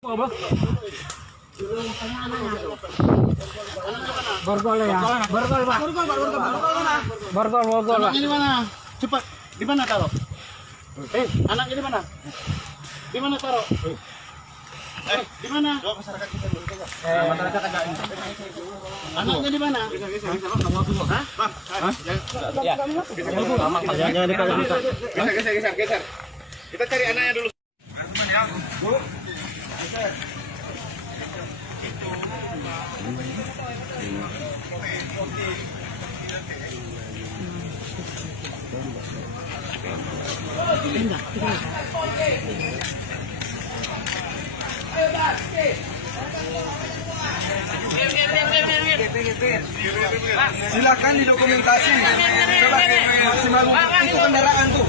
Apa? Borgol ya. Borgol, Pak. Borgol, Pak. Anaknya di mana? Cepat. Di mana taruh? Anaknya di mana? Di mana taruh? Di mana? Anaknya di mana? Hah? Jangan dipegang. Geser. Kita cari anaknya dulu. Silakan didokumentasi. Coba maksimal itu kendaraan tuh.